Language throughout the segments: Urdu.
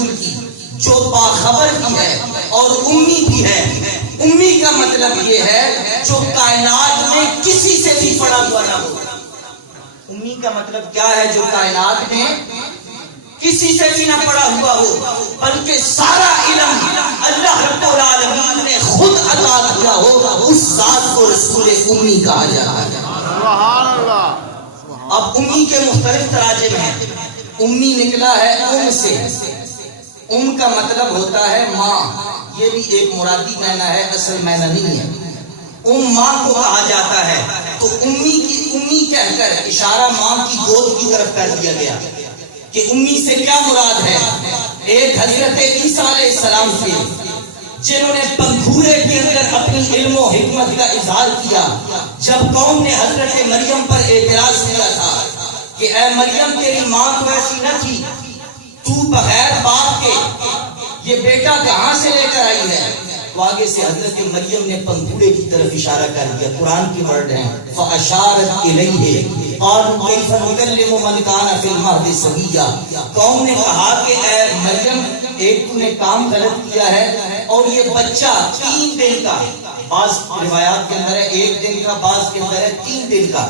رسول کی، جو باخبر بھی ہے اور امی بھی ہے۔ امی کا مطلب یہ ہے جو کائنات میں کسی سے بھی پڑھا ہوا نہ ہو۔ امی کا مطلب کیا ہے؟ جو کائنات میں کسی سے بھی نہ پڑھا ہوا ہو، بلکہ سارا علم اللہ رب العالمین نے خود عطا کیا ہو، اس ذات کو رسول امی کہا جاتا ہے۔ سبحان اللہ۔ اب امی کے مختلف تراجم ہیں۔ امی نکلا ہے ام سے، ام کا مطلب ہوتا ہے ماں، یہ بھی ایک مرادی معنی ہے، اصل معنی نہیں ہے۔ ام ماں کو کہا جاتا ہے، تو امی کہہ کر اشارہ ماں کی گود کی طرف کر دیا گیا کہ امی سے کیا مراد ہے؟ ایک حضرت عیسیٰ علیہ السلام تھے جنہوں نے پنگھورے کے اندر اپنی علم و حکمت کا اظہار کیا۔ جب قوم نے حضرت مریم پر اعتراض کیا تھا کہ اے مریم تیری ماں تو ایسی نہ تھی، تو بغیر باپ کے یہ بیٹا کہاں سے لے کر آئی ہے؟ تو آگے سے حضرت مریم نے پنگھورے کی طرف اشارہ کر دیا۔ قرآن کی ورڈ ہیں فَأَشَارَتْ إِلَيْهِ قَالُوا كَيْفَ نُكَلِّمُ مَنْ كَانَ فِي الْمَهْدِ صَبِيًّا۔ قوم نے کہا کہ اے مریم ایک تو نے کام غلط کیا ہے، اور یہ بچہ 3 دن کا، بعض روایات کے اندر ہے 1 دن کا، بعض کے اندر ہے 3 دن کا،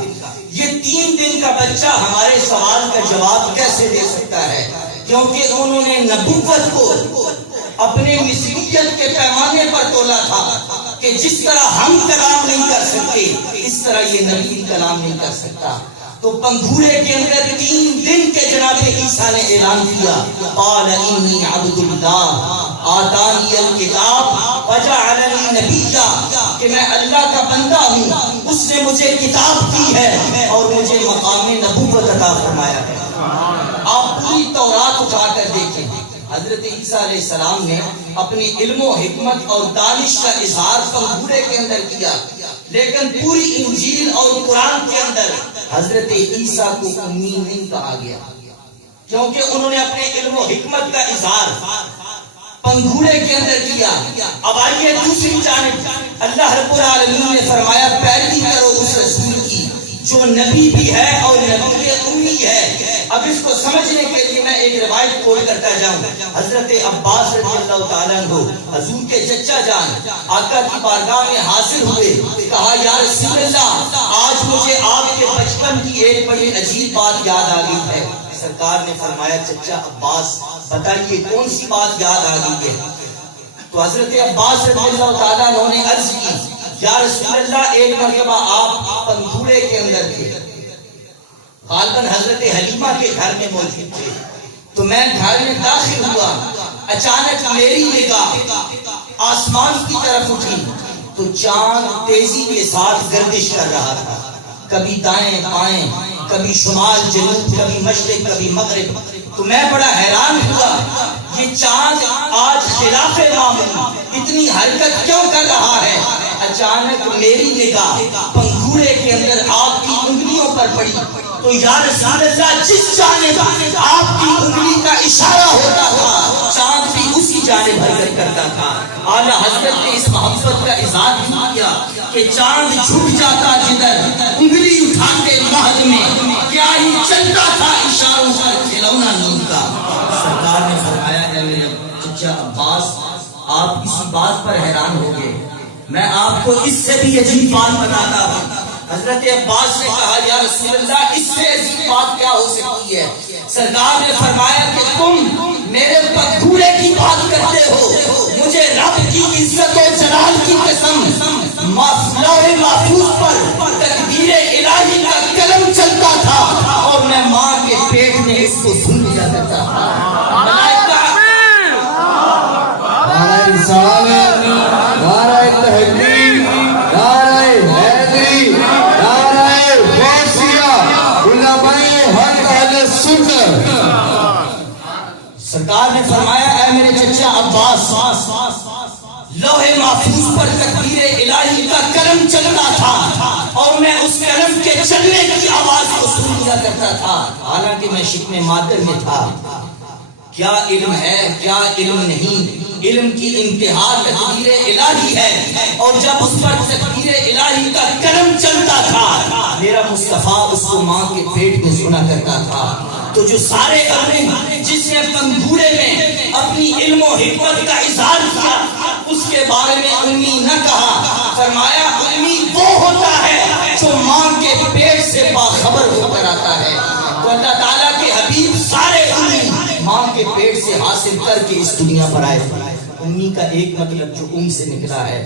یہ 3 دن کا بچہ ہمارے سوال کا جواب کیسے دے سکتا ہے؟ کیونکہ انہوں نے نبوت کو اپنے مسیحیت کے پیمانے پر تولا تھا کہ جس طرح ہم کلام نہیں کر سکتے اس طرح یہ نبی کلام نہیں کر سکتا۔ تو پنگھورے کے اندر 3 دن کے جناب عیسیٰ نے اعلان کیا قال انی عبد اللہ آتانی الکتاب وجعلنی نبیا، کہ میں اللہ کا بندہ ہوں، اس نے مجھے کتاب دی ہے اور مجھے مقام نبوت عطا فرمایا ہے۔ آپ پوری تورات اٹھا کر دیکھیں، حضرت عیسیٰ علیہ السلام نے اپنی علم و حکمت اور دانش کا اظہار پنگھورے کے اندر کیا، لیکن پوری انجیل اور قرآن کے اندر حضرت عیسیٰ کو امی نہیں کہا گیا، کیونکہ انہوں نے اپنے علم و حکمت کا اظہار پنگھورے کے اندر کیا۔ اب آئیے دوسری جانب، اللہ رب العالمین نے فرمایا پیروی کرو اس رسول کی جو نبی بھی ہے اور نبی امی ہے۔ اب اس کو سمجھنے کے لیے میں ایک روایت کھول کرتا جاؤں۔ حضرت عباس رضی اللہ تعالیٰ عنہ حضور کے چچا جان آقا کی بارگاہ میں حاضر ہوئے، کہا یا رسول اللہ آج مجھے آپ کے بچپن کی ایک بڑی عجیب بات یاد آ گئی ہے۔ سرکار نے فرمایا چچا عباس بتائیے کون سی بات یاد آ گئی ہے؟ تو حضرت عباس رضی اللہ تعالیٰ عنہ نے عرض کی یا رسول اللہ ایک مرتبہ آپ پنگھورے کے اندر تھے، غالباً حضرت حلیمہ کے گھر میں موجود تھے، تو میں گھر میں داخل ہوا، اچانک میری نگاہ آسمان کی طرف اٹھی تو چاند تیزی کے ساتھ گردش کر رہا تھا، کبھی دائیں بائیں، کبھی شمال جنوب، کبھی مشرق کبھی مغرب۔ تو میں بڑا حیران ہوا یہ چاند آج خلاف معمول اتنی حرکت کیوں کر رہا ہے؟ اچانک میری نگاہ پنگھورے کے اندر آپ کی انگلیوں پر پڑی، تو یا رسول اللہ جس جانب آپ کی انگلی کا اشارہ ہوتا تھا چاند بھی اسی جانب حرکت کرتا تھا۔ اعلیٰ حضرت نے اس محبت کا اظہار کیا کہ چاند جھک جاتا جدھر انگلی اٹھا کے مہد میں کیا ہی چلتا تھا اشاروں کا کھلونا نور کا۔ سرکار نے فرمایا اے میرے چچا عباس آپ اسی بات پر حیران ہو گئے، میں آپ کو اس سے بھی عجیب بات بتاتا ہوں۔ حضرت عباس نے کہا یا رسول اللہ اس سے عجیب بات کیا ہو سکتی ہے؟ سرکار نے فرمایا کہ تم میرے پنگھورے کی بات کرتے ہو، مجھے رب کی عزت و جلال کی قسم لوح محفوظ پر تقدیر الہی کا قلم چلتا تھا اور میں ماں کے پیٹ میں اس کو سن لیا کرتا تھا۔ ملائکہ رسالت، نعرہ تحقیق، نعرہ حیدری، نعرہ غوثیہ، علماء حق اہل سنت۔ سرکار نے فرمایا اے میرے چچا عباس لوح محفوظ پر تقدیر الہی کا قلم چلتا تھا اور میں اس قلم کے چلنے کی آواز کو سن لیا کرتا تھا، حالانکہ میں شکم مادر میں تھا۔ کیا علم ہے کیا علم نہیں، علم کی انتہا تقدیر الہی ہے، اور جب اس پر تقدیر الہی کا قلم چلتا تھا میرا مصطفیٰ اس کو ماں کے پیٹ میں سنا کرتا تھا۔ تو جو سارے علم جس نے پنگھورے میں علم و حکمت کا اظہار کیا، اس کے بارے میں امی نہ کہا. فرمایا امی وہ ہوتا ہے جو ماں کے پیٹ سے باخبر ہو کر آتا ہے. تو اللہ تعالیٰ کے حبیب سارے امی ماں کے پیٹ سے حاصل کر کے اس دنیا پر آئے. امی کا ایک مطلب جو سے نکلا ہے،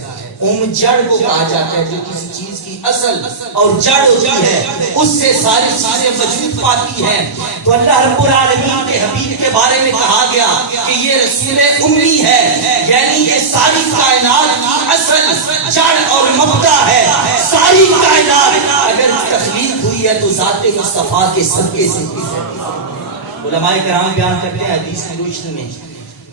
جڑ کو کہا جاتا ہے جو کسی چیز کی اصل اور جڑ ہوتی ہے، اس سے ساری چیزیں وجود پاتی ہیں. تو اللہ رب العالمین کے حبیب کے بارے میں کہا گیا کہ یہ رسول امی ہے، یعنی یہ ساری کائنات کی اصل جڑ اور مبدا ہے. ساری کائنات اگر تخلیق ہوئی ہے تو ذات مصطفیٰ کے صدقے سے ہوئی ہے. علماء کرام بیان کرتے ہیں حدیث کی روشنی میں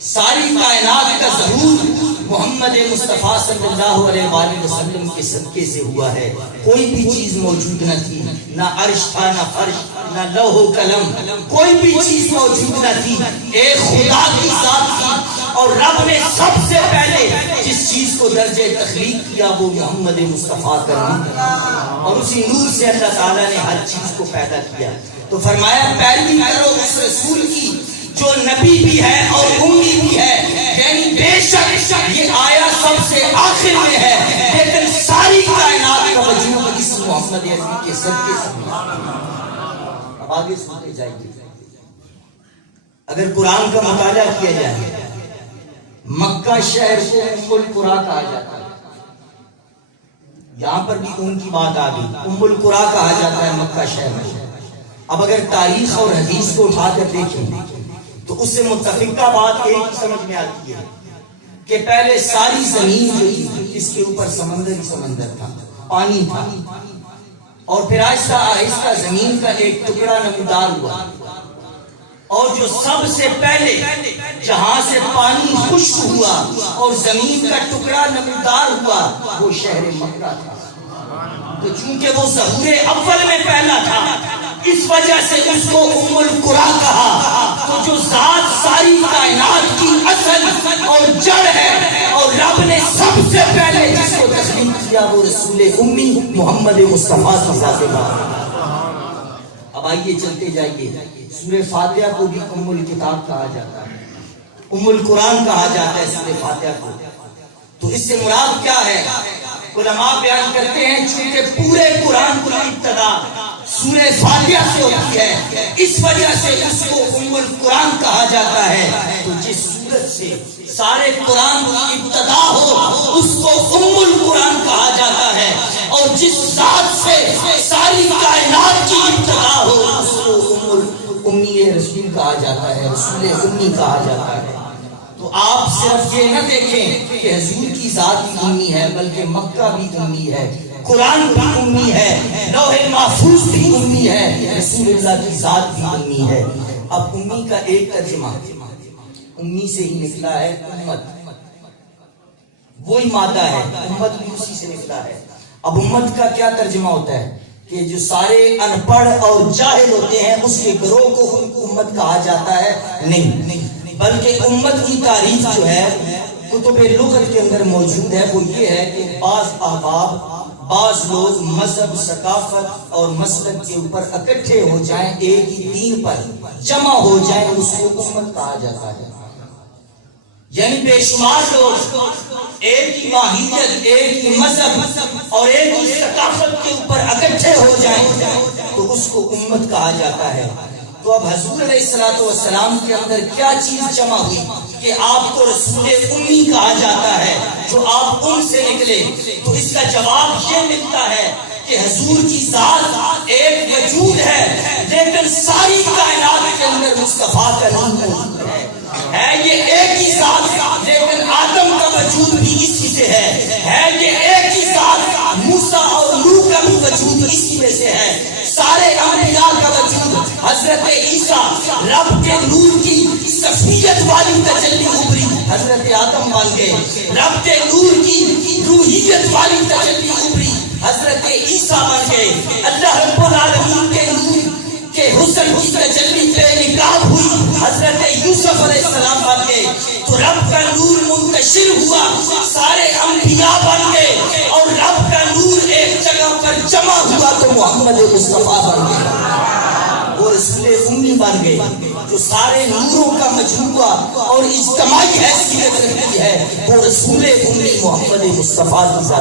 ساری کائنات کا ظہور محمد مصطفیٰ صلی اللہ علیہ وآلہ وسلم کے صدقے سے ہوا ہے. کوئی بھی چیز موجود نہ تھی، نہ عرش تھا، نہ فرش، نہ لوح و قلم، کوئی بھی چیز موجود نہ تھی. ایک خدا کی ذات تھی اور رب نے سب سے پہلے جس چیز کو درجہ تخلیق کیا وہ محمد مصطفیٰ کا نور ہے، اور اسی نور سے اللہ تعالیٰ نے ہر چیز کو پیدا کیا. تو فرمایا پیروی کرو اس رسول کی جو نبی بھی ہے اور امی بھی ہے. یعنی بے شک یہ آیا سب سے آخر میں ہے، لیکن ساری کائنات کا وجود اس محمد عربی کے صدقے سے. اب آگے سنتے جائیے. اگر قرآن کا مطالعہ کیا جائے، مکہ شہر کو ام القریٰ کہا جاتا ہے. یہاں پر بھی ان کی بات آ گئی، ام القریٰ کہا جاتا ہے مکہ شہر میں. اب اگر تاریخ اور حدیث کو اٹھا کر دیکھیں تو اس سے متفقہ بات ایک ہی سمجھ میں آتی ہے کہ پہلے ساری زمین جو تھی اس کے اوپر سمندر ہی سمندر تھا، پانی تھا، اور پھر آہستہ آہستہ زمین کا ایک ٹکڑا نمودار ہوا، اور جو سب سے پہلے جہاں سے پانی خشک ہوا اور زمین کا ٹکڑا نمودار ہوا وہ شہر مکہ تھا. تو چونکہ وہ ظہور اول میں پہلا تھا اس وجہ سے اس کو ام القریٰ کہا. تو جو ذات ساری کائنات کی اصل اور جڑ ہے اور رب نے سب سے پہلے جس کو تخلیق کیا وہ رسول امی محمد مصطفیٰ صلی اللہ علیہ وسلم. اب آئیے چلتے جائیے. سورہ فاتحہ کو بھی ام الکتاب کہا جاتا ہے، ام القرآن کہا جاتا ہے سورہ فاتحہ کو. تو اس سے مراد کیا ہے؟ علماء بیان کرتے ہیں چونکہ پورے قرآن کی ابتدا سورہ فاتحہ سے ہوتی ہے اس وجہ سے اس کو ام القرآن کہا جاتا ہے. تو جس صورت سے سارے قرآن کی ابتدا ہو اس کو ام القرآن کہا جاتا ہے، اور جس ذات سے ساری کائنات کی ابتدا ہو اس کو امی رسول کہا جاتا ہے، رسول امی کہا جاتا ہے. تو آپ صرف یہ نہ دیکھیں کہ حضور کی ذات بھی امی ہے، بلکہ مکہ بھی امی ہے، قرآن بھی امی ہے، لوح محفوظ بھی امی ہے، رسول اللہ کی ذات بھی امی ہے. اب امی کا ایک ترجمہ امی سے ہی نکلا ہے امت، وہی مادہ ہے، امت بھی اسی سے نکلا ہے. اب امت کا کیا ترجمہ ہوتا ہے کہ جو سارے ان پڑھ اور جاہل ہوتے ہیں اس کے گروہ کو امت کہا جاتا ہے؟ نہیں، بلکہ امت کی تعریف جو ہے کتب لغت کے اندر موجود ہے، وہ یہ ہے کہ بعض احباب، بعض لوگ مذہب، ثقافت اور مسلک کے اوپر اکٹھے ہو جائیں، ایک ہی دین پر جمع ہو جائیں، اس کو امت کہا جاتا ہے. یعنی بے شمار لوگ ایک ہی ماہیت، ایک ہی مذہب اور ایک ہی ثقافت کے اوپر اکٹھے ہو جائیں تو اس کو امت کہا جاتا ہے. تو اب حضور علیہ الصلوۃ والسلام کے اندر کیا چیز جمع ہوئی کہ آپ کو رسول امی کہا جاتا ہے جو آپ ان سے نکلے؟ تو اس کا جواب یہ ملتا ہے کہ حضور کی ذات ایک وجود ہے، لیکن ساری کائنات کے اندر مصطفیٰ کا نام موجود ہے یہ ایک ہی ذات، لیکن آدم کا وجود بھی اسی سے ہے یہ ایک ہی ذات، موسیٰ اور نوح کا بھی وجود اسی میں سے ہے، سارے انبیاء کا وجود. حضرت عیسیٰ رب کے نور کی صفیت والی تجلی ابری، حضرت آدم بن گئے. رب کے نور کی روحیت والی تجلی ابری، حضرت عیسیٰ بن گئے. اللہ رب العالمین کے نور کے حسن کی تجلی بے نقاب ہوئی، حضرت یوسف علیہ السلام بن گئے. تو رب کا نور منتشر ہوا، سارے انبیاء بن گئے، اور رب کا نور ایک جگہ پر جمع ہوا تو محمد مصطفیٰ بن گئے. اور رسول امی بن گئے جو سارے نوروں کا مجموعہ اور اجتماعی حیثیت رکھتی ہے، وہ رسول امی محمد مصطفیٰ کی ذات